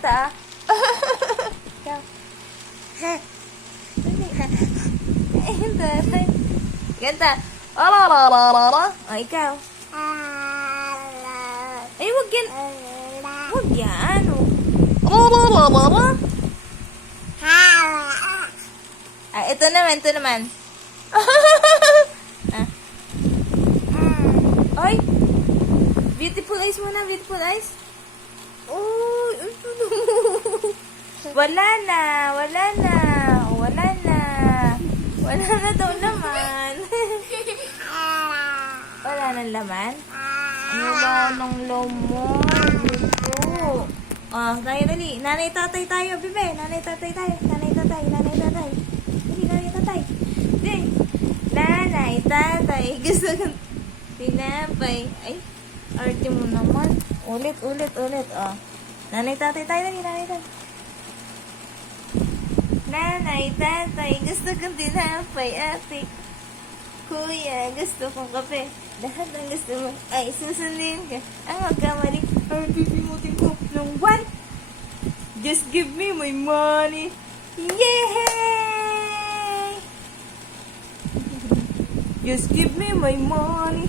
kumanta, ah. Ikaw. Dali. Ganda. O, ikaw. Ay, wag yan. Wag yan. Ah, ito naman. Ah. Ay! Beautiful eyes muna, beautiful eyes. Oh, wala na. Wala na daw naman. Wala na laman? Wala nang laman. Ito. Oh, tayo dali. Nanay tatay tayo, bebe. Nanay tatay tayo. Dali, nanay tatay. Dali. Nanay tatay. Gusto ko tinapay. Ay, arte mo naman. Ulit. Oh. Nanay tatay tayo, dali. Nanay tatay. Gusto kong tinapay, ate. Kuya, gusto kong kape. Lahat ng gusto mo ay susundin ka. Ang magkamali ay pipimutin ko ng 1. Just give me my money. Yay! Just give me my money.